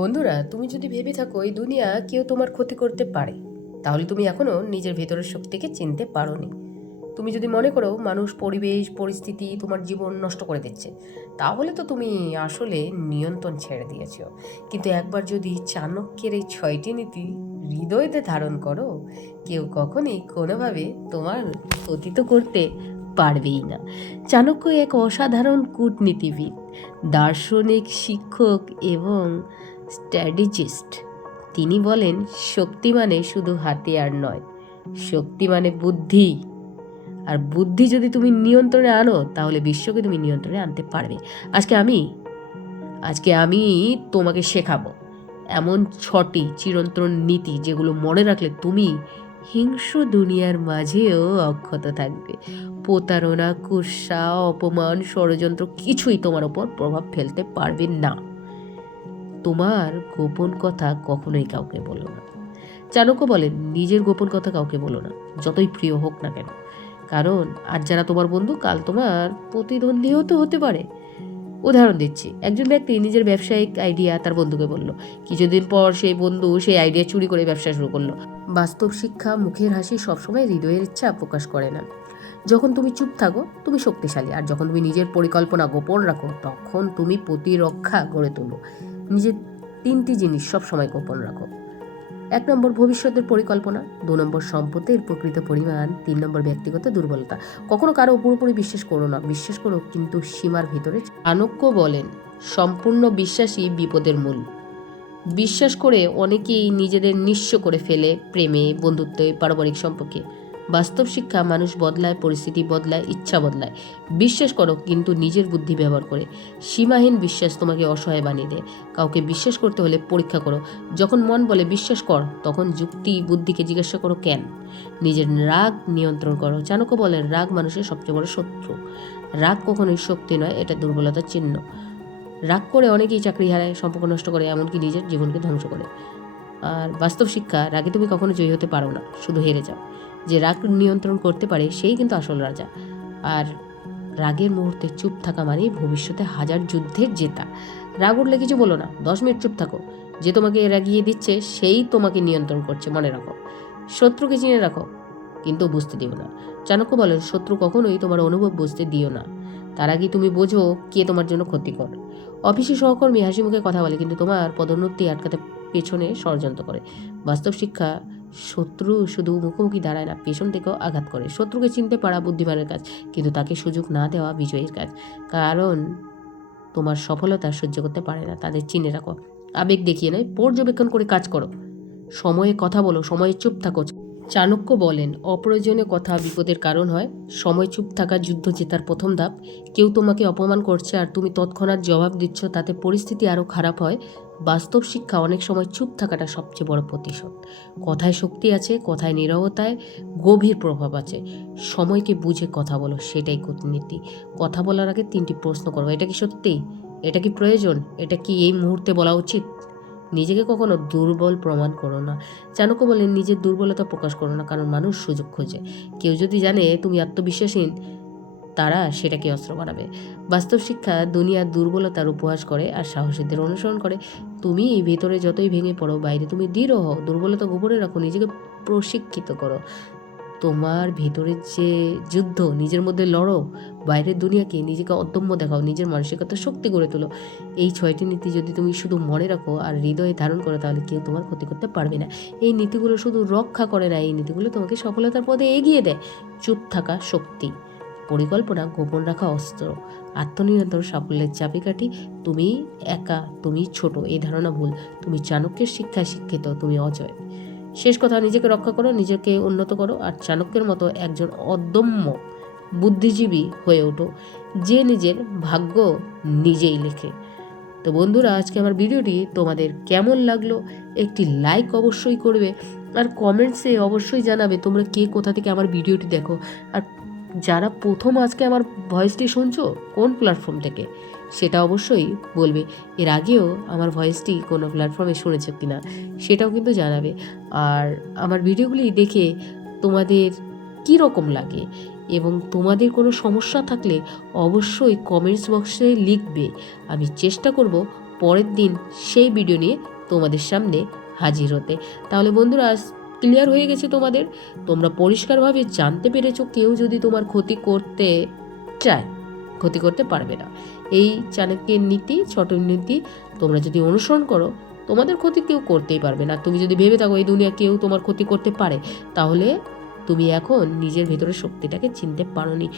বন্ধুরা, তুমি যদি ভেবে থাকো এই দুনিয়া কেউ তোমার ক্ষতি করতে পারে, তাহলে তুমি এখনো নিজের ভেতরের শক্তিকে চিনতে পারোনি। তুমি যদি মনে করো মানুষ, পরিবেশ, পরিস্থিতি তোমার জীবন নষ্ট করে দিচ্ছে, তাহলে তো তুমি আসলে নিয়ন্ত্রণ ছেড়ে দিয়েছো। কিন্তু একবার যদি চাণক্যের এই 6টি নীতি হৃদয়তে ধারণ করো, কেউ কখনই কোনোভাবে তোমার ক্ষতি তো করতে পারবেই না। চাণক্য এক অসাধারণ কূটনীতিবিদ, দার্শনিক, শিক্ষক এবং স্ট্র্যাটেজিস্ট। তিনি বলেন, শক্তি মানে শুধু হাতিয়ার নয়, শক্তি মানে বুদ্ধি। আর বুদ্ধি যদি তুমি নিয়ন্ত্রণে আনো, তাহলে বিশ্বকে তুমি নিয়ন্ত্রণে আনতে পারবে। আজকে আমি তোমাকে শেখাবো এমন 6টি চিরন্তন নীতি, যেগুলো মনে রাখলে তুমি হিংস্র দুনিয়ার মাঝেও অক্ষত থাকবে। প্রতারণা, কুৎসা, অপমান, ষড়যন্ত্র কিছুই তোমার ওপর প্রভাব ফেলতে পারবে না। তোমার গোপন কথা কখনোই কাউকে বলো না। চাণক্য বলেন, নিজের গোপন কথা কাউকে বলো না, যতই প্রিয় হোক না কেন। কারণ আজ যারা তোমার বন্ধু, কাল তোমার প্রতিদ্বন্দ্বীও তো হতে পারে। উদাহরণ দিচ্ছি, একজন ব্যক্তি নিজের ব্যবসায়িক আইডিয়া তার বন্ধুকে বলল। কিছুদিন পর সেই বন্ধু সেই আইডিয়া চুরি করে ব্যবসা শুরু করলো। বাস্তব শিক্ষা, মুখের হাসি সবসময় হৃদয়ের ইচ্ছা প্রকাশ করে না। যখন তুমি চুপ থাকো, তুমি শক্তিশালী। আর যখন তুমি নিজের পরিকল্পনা গোপন রাখো, তখন তুমি প্রতিরক্ষা গড়ে তোলো। নিজের 3টি জিনিস সবসময় গোপন রাখো। 1 নম্বর ভবিষ্যতের পরিকল্পনা, 2 নম্বর সম্পদের প্রকৃত পরিমাণ, 3 নম্বর ব্যক্তিগত দুর্বলতা। কখনো কারো পুরোপুরি বিশ্বাস করো না, বিশ্বাস করো কিন্তু সীমার ভিতরে। চাণক্য বলেন, সম্পূর্ণ বিশ্বাসই বিপদের মূল। বিশ্বাস করে অনেকেই নিজেদের নিঃস্ব করে ফেলে, প্রেমে, বন্ধুত্বে, পারিবারিক সম্পর্কে। বাস্তব শিক্ষা, মানুষ বদলায়, পরিস্থিতি বদলায়, ইচ্ছা বদলায়। বিশ্বাস করো কিন্তু নিজের বুদ্ধি ব্যবহার করে। সীমাহীন বিশ্বাস তোমাকে অসহায় বানিয়ে দেয়। কাউকে বিশ্বাস করতে হলে পরীক্ষা করো। যখন মন বলে বিশ্বাস কর, তখন যুক্তি বুদ্ধিকে জিজ্ঞাসা করো কেন। নিজের রাগ নিয়ন্ত্রণ করো। চাণক্য বলেন, রাগ মানুষের সবচেয়ে বড় শত্রু। রাগ কখনোই শক্তি নয়, এটা দুর্বলতার চিহ্ন। রাগ করে অনেকেই চাকরি হারায়, সম্পর্ক নষ্ট করে, এমনকি নিজের জীবনকে ধ্বংস করে। আর বাস্তব শিক্ষা, রাগে তুমি কখনো জয়ী হতে পারো না, শুধু হেরে যাও। যে রাগ নিয়ন্ত্রণ করতে পারে সেই কিন্তু আসল রাজা। আর রাগের মুহূর্তে চুপ থাকা মানেই ভবিষ্যতে হাজার যুদ্ধে জেতা। রাগ উঠলে কিছু বলো না, 10 মিনিট চুপ থাকো। যে তোমাকে রাগিয়ে দিচ্ছে সেই তোমাকে নিয়ন্ত্রণ করছে, মনে রাখো। শত্রুকে চিনে রাখো, কিন্তু বুঝতে দিও না। চাণক্য বলেন, শত্রু কখনোই তোমার অনুভব বুঝতে দিও না, তার আগে তুমি বোঝো কে তোমার জন্য ক্ষতিকর। অফিসে সহকর্মী হাসি মুখে কথা বলে, কিন্তু তোমার পদোন্নতি আটকাতে পেছনে ষড়যন্ত্র করে। বাস্তব শিক্ষা, শত্রু শুধু মুখোমুখি দাঁড়ায় না, পেছন থেকেও আঘাত করে। শত্রুকে চিনতে পারা বুদ্ধিমানের কাজ, কিন্তু তাকে সুযোগ না দেওয়া বিজয়ীর কাজ। কারণ তোমার সফলতা সহ্য করতে পারে না, তাদের চিনে রাখো। আবেগ দেখিয়ে নয়, পর্যবেক্ষণ করে কাজ করো। সময়ে কথা বলো, সময়ে চুপ থাকো। চাণক্য বলেন, অপ্রয়োজনীয় কথা বিপদের কারণ হয়। সময় চুপ থাকা যুদ্ধ জেতার প্রথম ধাপ। কেউ তোমাকে অপমান করছে আর তুমি তৎক্ষণাৎ জবাব দিচ্ছ, তাতে পরিস্থিতি আরও খারাপ হয়। বাস্তব শিক্ষা, অনেক সময় চুপ থাকাটা সবচেয়ে বড় প্রতিশোধ। কথায় শক্তি আছে, কথায় নীরবতায় গভীর প্রভাব আছে। সময়কে বুঝে কথা বলো, সেটাই কূটনীতি। কথা বলার আগে 3টি প্রশ্ন করো, এটা কি সত্যি, এটা কি প্রয়োজন, এটা কি এই মুহূর্তে বলা উচিত। নিজেকে কখনো দুর্বল প্রমাণ করো না। চাণক্য বলেন, নিজের দুর্বলতা প্রকাশ করো না, কারণ মানুষ সুযোগ খোঁজে। কেউ যদি জানে তুমি আত্মবিশ্বাসহীন, তারা সেটাকে অস্ত্র বানাবে। বাস্তব শিক্ষা, দুনিয়ার দুর্বলতার উপহাস করে আর সাহসীদের অনুসরণ করে। তুমি ভেতরে যতই ভেঙে পড়ো, বাইরে তুমি দৃঢ় হও। দুর্বলতা গোপনে রাখো, নিজেকে প্রশিক্ষিত করো। তোমার ভেতরের যে যুদ্ধ, নিজের মধ্যে লড়ো। বাইরের দুনিয়াকে নিজেকে অদম্য দেখাও, নিজের মানসিকতা শক্তি গড়ে তোলো। এই 6টি নীতি যদি তুমি শুধু মনে রাখো আর হৃদয়ে ধারণ করো, তাহলে কেউ তোমার ক্ষতি করতে পারবে না। এই নীতিগুলো শুধু রক্ষা করে না, এই নীতিগুলো তোমাকে সফলতার পথে এগিয়ে দেয়। চুপ থাকা শক্তি, পরিকল্পনা গোপন রাখা অস্ত্র, আত্মনিয়ন্ত্রণ সাফল্যের চাবিকাঠি। তুমি একা, তুমি ছোট, এই ধারণা ভুল। তুমি চাণক্যের শিক্ষায় শিক্ষিত, তুমি অজয়। শেষ কথা, নিজেকে রক্ষা করো, নিজেকে উন্নত করো, আর চাণক্যের মতো একজন অদম্য বুদ্ধিজীবী হয়ে ওঠো, যে নিজের ভাগ্য নিজেই লেখে। তো বন্ধুরা, আজকে আমার ভিডিওটি তোমাদের কেমন লাগলো একটি লাইক অবশ্যই করবে, আর কমেন্টসে অবশ্যই জানাবে তোমরা কে কোথা থেকে আমার ভিডিওটি দেখো। আর যারা প্রথম আজকে আমার ভয়েসটি শুনছো, কোন প্ল্যাটফর্ম থেকে, সেটা অবশ্যই বলবে। এর আগেও আমার ভয়েসটি কোনো প্ল্যাটফর্মে শুনেছো কিনা সেটাও কিন্তু জানাবে। আর আমার ভিডিওগুলি দেখে তোমাদের কী রকম লাগে, এবং তোমাদের কোনো সমস্যা থাকলে অবশ্যই কমেন্টস বক্সে লিখবে। আমি চেষ্টা করব পরের দিন সেই ভিডিও নিয়ে তোমাদের সামনে হাজির হতে। তাহলে বন্ধুরা ক্লিয়ার হয়ে গেছে তোমাদের, তোমরা পরিষ্কারভাবে জানতে পেরেছো কেউ যদি তোমার ক্ষতি করতে চায় ক্ষতি করতে পারবে না। এই চাণক্যের নীতি, ছোট নীতি তোমরা যদি অনুসরণ করো তোমাদের ক্ষতি কেউ করতেই পারবে না। তুমি যদি ভেবে থাকো এই দুনিয়া কেউ তোমার ক্ষতি করতে পারে, তাহলে তুমি এখন নিজের ভেতরের শক্তিটাকে চিনতে পারোনি।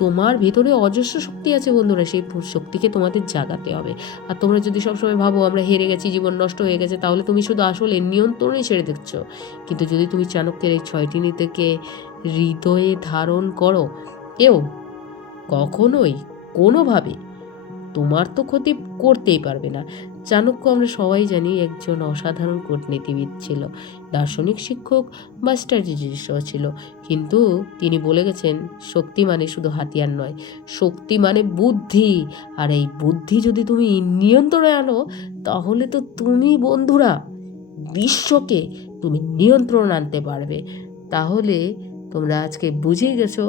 তোমার ভেতরে অজস্র শক্তি আছে বন্ধুরা, সেই শক্তিকে তোমাদের জাগাতে হবে। আর তোমরা যদি সবসময় ভাবো আমরা হেরে গেছি, জীবন নষ্ট হয়ে গেছে, তাহলে তুমি শুধু আসলে নিয়ন্ত্রণেই ছেড়ে দেখছো। কিন্তু যদি তুমি চাণক্যের এই 6টি নীতিকে হৃদয়ে ধারণ করো, কেউ কখনোই কোনোভাবে তোমার তো ক্ষতি করতেই পারবে না। চাণক্য আমরা সবাই জানি একজন অসাধারণ কূটনীতিবিদ ছিল, দার্শনিক শিক্ষক বা স্ট্র্যাটেজিস্টও ছিল। কিন্তু তিনি বলে গেছেন শক্তি মানে শুধু হাতিয়ার নয়, শক্তি মানে বুদ্ধি। আর এই বুদ্ধি যদি তুমি নিয়ন্ত্রণে আনো, তাহলে তো তুমি বন্ধুরা বিশ্বকে তুমি নিয়ন্ত্রণ আনতে পারবে। তাহলে তোমরা আজকে বুঝেই গেছো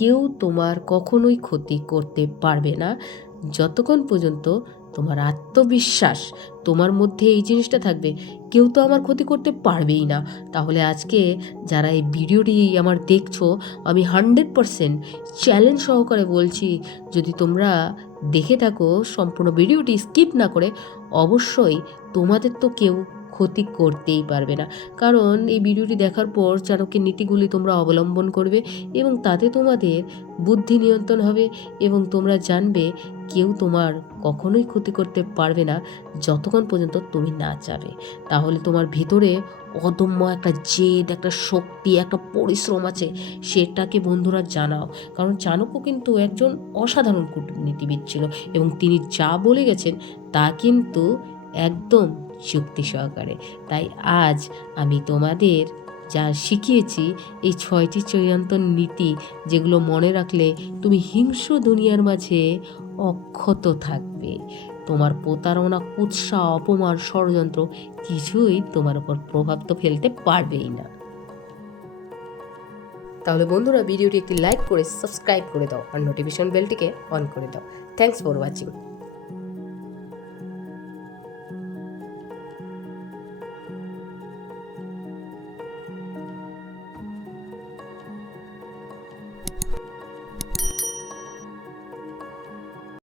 কেউ তোমার কখনোই ক্ষতি করতে পারবে না, যতক্ষণ পর্যন্ত তোমার আত্মবিশ্বাস তোমার মধ্যে এই জিনিসটা থাকবে কেউ তো আমার ক্ষতি করতে পারবেই না। তাহলে আজকে যারা এই ভিডিওটি আমার দেখছো, আমি 100% চ্যালেঞ্জ সহকারে বলছি, যদি তোমরা দেখে থাকো সম্পূর্ণ ভিডিওটি স্কিপ না করে, অবশ্যই তোমাদের তো কেউ ক্ষতি করতেই পারবে না। কারণ এই ভিডিওটি দেখার পর চাণক্যের নীতিগুলি তোমরা অবলম্বন করবে এবং তাতে তোমাদের বুদ্ধি নিয়ন্ত্রণ হবে এবং তোমরা জানবে কেউ তোমার কখনোই ক্ষতি করতে পারবে না যতক্ষণ পর্যন্ত তুমি না চাবে। তাহলে তোমার ভেতরে অদম্য একটা জেদ, একটা শক্তি, একটা পরিশ্রম আছে, সেটাকে বন্ধুরা জানাও। কারণ চাণক্য কিন্তু একজন অসাধারণ কূটনীতিবিদ ছিল এবং তিনি যা বলে গেছেন তা কিন্তু একদম যুক্তি সহকারে। তাই আজ আমি তোমাদের যা শিখিয়েছি, এই 6টি চিরন্তন নীতি, যেগুলো মনে রাখলে তুমি হিংস্র দুনিয়ার মাঝে অক্ষত থাকবে। তোমার প্রতারণা, কুৎসা, অপমান, ষড়যন্ত্র কিছুই তোমার উপর প্রভাব তো ফেলতে পারবেই না। তাহলে বন্ধুরা ভিডিওটি একটি লাইক করে সাবস্ক্রাইব করে দাও আর নোটিফিকেশন বেলটিকে অন করে দাও। Thanks for watching.